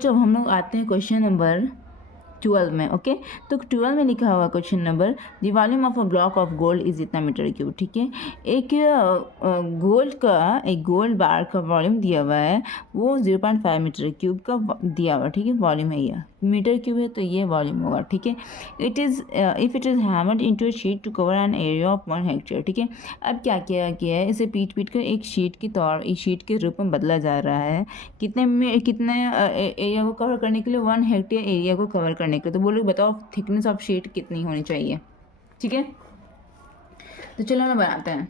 बच्चों हम लोग आते हैं क्वेश्चन नंबर 12 में। ओके, तो 12 में लिखा हुआ question number, the volume of a block of gold is इतना मीटर क्यूब। ठीक है, एक गोल्ड बार का वॉल्यूम दिया हुआ है, वो 0.5 मीटर क्यूब का दिया हुआ। ठीक है, वॉल्यूम है, यह मीटर क्यूब है तो ये वॉल्यूम होगा। ठीक है, it is if it is hammered into a sheet to cover an area of 1 hectare. ठीक है, अब क्या किया गया है, इसे पीट कर एक शीट के रूप में बदला जा रहा है। कितने एरिया को कवर करने के लिए, 1 हेक्टेयर एरिया को कवर करने के लिए। तो बोलो बताओ थिकनेस ऑफ शीट कितनी होनी चाहिए। ठीक है, तो चलो ना बनाते हैं।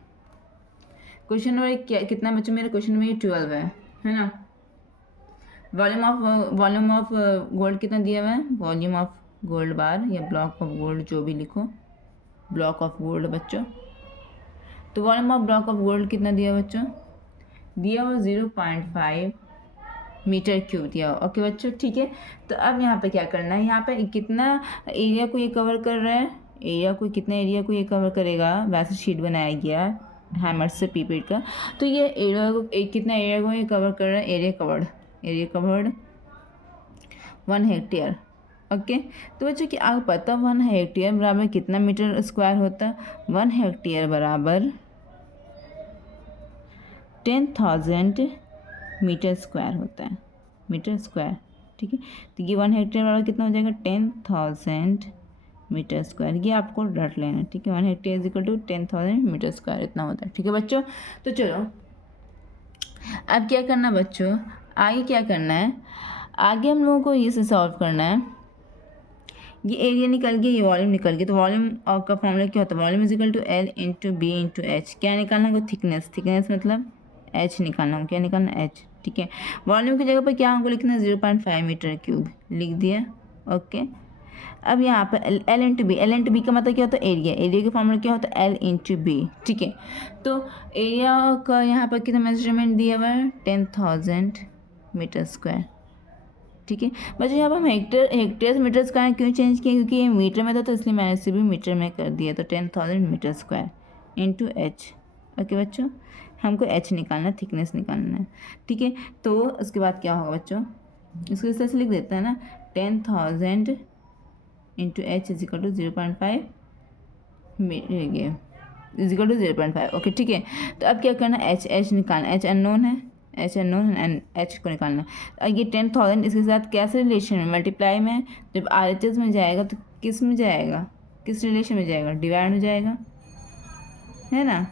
क्वेश्चन नंबर क्या कितना बच्चों, मेरे क्वेश्चन नंबर 12 है ना। वॉल्यूम ऑफ गोल्ड कितना दिया हुआ है, वॉल्यूम ऑफ गोल्ड बार या ब्लॉक ऑफ गोल्ड, जो भी लिखो, ब्लॉक ऑफ गोल्ड बच्चों। तो volume of block of gold कितना दिया बच्चों, दिया हुआ 0.5 मीटर क्यूब दिया हो। ओके बच्चों, ठीक है। तो अब यहाँ पे क्या करना है, यहाँ पे कितना एरिया को ये कवर कर रहा है, कितना एरिया को ये कवर करेगा, वैसे शीट बनाया गया है हैमर से पीपेट का। तो ये कितना एरिया को ये कवर कर रहा है, एरिया कवर्ड 1 हेक्टेयर। ओके, तो बच्चों कि आपको पता 1 हेक्टेयर बराबर कितना मीटर स्क्वायर होता है, 1 हेक्टेयर बराबर 10,000 मीटर स्क्वायर होता है, मीटर स्क्वायर। ठीक है, तो ये 1 हेक्टेयर बराबर कितना हो जाएगा, 10,000 मीटर स्क्वायर। ये आपको रट लेना है। ठीक है, 1 hectare is equal to 10,000 metre square, इतना होता है। ठीक है बच्चों, तो चलो अब क्या करना बच्चों, आगे क्या करना है, आगे हम लोगों को ये से सॉल्व करना है। ये एरिया निकल गया, ये वॉल्यूम निकल गया। तो वॉल्यूम का फॉर्मूला क्या होता है, volume is equal to L into B into H. क्या निकालना है, थिकनेस मतलब एच निकालना है। क्या निकालना है, एच। ठीक है, वॉल्यूम की जगह पर क्या हमको लिखना है, 0.5 मीटर क्यूब लिख दिया। ओके, अब यहाँ पर एल इंटू बी का मतलब क्या होता है, एरिया का फॉर्मूला क्या होता है, एल इंटू बी। ठीक है, तो एरिया का यहाँ पर कितना मेजरमेंट दिया हुआ है, 10,000 मीटर स्क्वायर। ठीक है बच्चों, यहाँ पर हम हेक्टेयर से मीटर स्क्वायर क्यों चेंज किया, क्योंकि ये मीटर में था तो इसलिए मैंने इसे भी मीटर में कर दिया। तो 10,000 metre square into H. Okay बच्चों, हमको एच निकालना, थिकनेस निकालना है। ठीक है, तो उसके बाद क्या होगा बच्चों, इसको इस तरह से लिख देते हैं ना, 10,000 into H is equal to 0.5 is equal to 0.5। Okay, ठीक है, तो अब क्या करना, एच निकालना, एच अननोन है, एच को निकालना। और ये 10,000 इसके साथ कैसे रिलेशन में, मल्टीप्लाई में। जब RHS में जाएगा तो किस में जाएगा, किस रिलेशन में जाएगा, डिवाइड में जाएगा, है ना,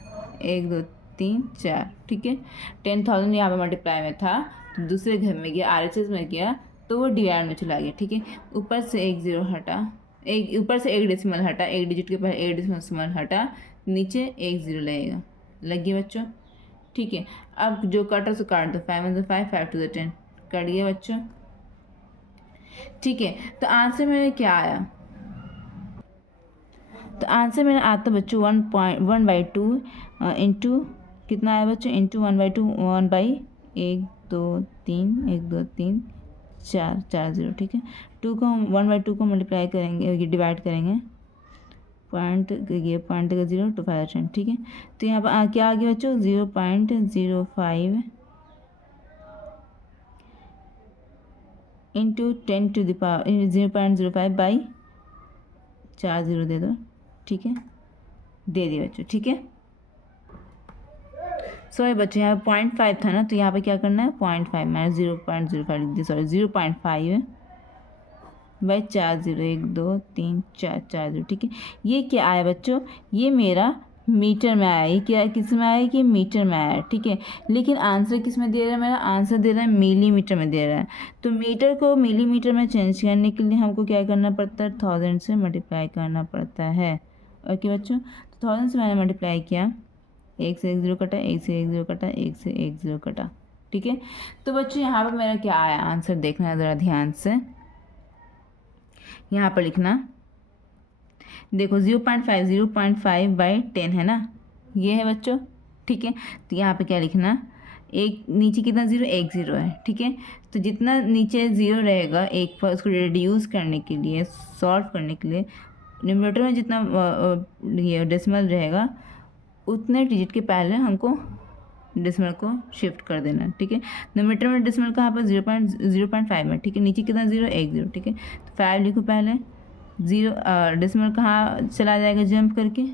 1 2 3 4। ठीक है, 10,000 यहाँ पे मल्टीप्लाई में था तो दूसरे घर में गया, RHS में गया तो वो डिवाइड में चला गया। ठीक है, ऊपर से 1 0 हटा, ऊपर से 1 डेसिमल हटा, 1 डिजिट के पास 1 डेसिमल हटा, नीचे 1 0 लगेगा, लग गया बच्चों। ठीक है, अब जो कटर से काट दो, 5 1 5 5 2 10, कट गया बच्चों। ठीक है, तो आंसर मेरा क्या आया, तो आंसर मेरा आता बच्चों 1/2 इंटू कितना आया बच्चों, इंटू 1/2, 1/1 2 3 1 2 3 4 4 0। ठीक है, 2 को हम 1/2 को मल्टीप्लाई करेंगे, ये डिवाइड करेंगे, पॉइंट ये पॉइंट का 0 2 5 10। ठीक है, तो यहाँ पर क्या आ गया बच्चों, 0.05 into 10 to the power 0.05 by 4 0 दे दो। ठीक है, दे दिए बच्चों। ठीक है, सॉरी बच्चों, यहाँ पे 0.5 था ना, तो यहाँ पे क्या करना है, 0.5 मैंने 0.05 लिख दिया, सॉरी 0.5 बाई 4 0 1 2 3 4 4 0। ठीक है, ये क्या आया बच्चों, ये मेरा मीटर में आया, ये क्या किस में आया, कि मीटर में आया। ठीक है, लेकिन आंसर किस में दे रहा है, मेरा आंसर दे रहा है मिलीमीटर में दे रहा है। तो मीटर को मिलीमीटर में चेंज करने के लिए हमको क्या करना पड़ता है, 1000 से मल्टीप्लाई करना पड़ता है। ओके बच्चों, तो 1000 से मैंने मल्टीप्लाई किया, 1 से 1 0 कटा, 1 से 1 0 कटा, 1 से 1 0 कटा। ठीक है, तो बच्चों यहाँ पर मेरा क्या आया आंसर, देखना ज़रा ध्यान से, यहाँ पर लिखना, देखो 0.5 बाई 10 है ना, ये है बच्चों। ठीक है, तो यहाँ पे क्या लिखना, एक नीचे कितना 0 1 0 है। ठीक है, तो जितना नीचे 0 रहेगा एक पर, उसको रिड्यूस करने के लिए, सॉल्व करने के लिए, न्यूमरेटर में जितना ये डेसिमल रहेगा उतने डिजिट के पहले हमको डिसमल को शिफ्ट कर देना, ठीक है। तो मीटर में डिसमल कहाँ पर 0.5 में, ठीक है। नीचे कितना 0, 1 0, ठीक है। तो 5 लिखो पहले, 0 डिसमल कहाँ चला जाएगा जंप करके,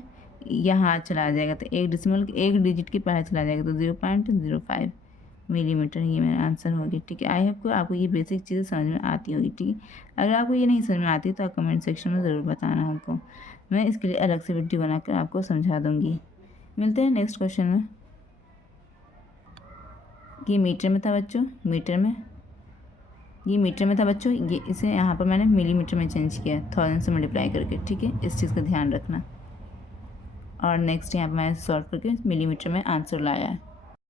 यहाँ चला जाएगा। तो एक डिसमल एक डिजिट के पहले चला जाएगा, तो 0.05 मिलीमीटर ये मेरा आंसर होगी, ठीक है। आई होप आपको ये बेसिक चीज़ें समझ में आती होगी, ठीक है। अगर आपको ये नहीं समझ में आती तो आप कमेंट सेक्शन में ज़रूर बताना हमको, मैं इसके लिए अलग से वीडियो बनाकर आपको समझा दूँगी। मिलते हैं नेक्स्ट क्वेश्चन में। ये मीटर में था बच्चों, ये मीटर में था बच्चों, ये इसे यहाँ पर मैंने मिलीमीटर में चेंज किया 1000 से मल्टीप्लाई करके, ठीक है। इस चीज़ का ध्यान रखना। और नेक्स्ट यहाँ पर मैंने सॉल्व करके मिलीमीटर में आंसर लाया है।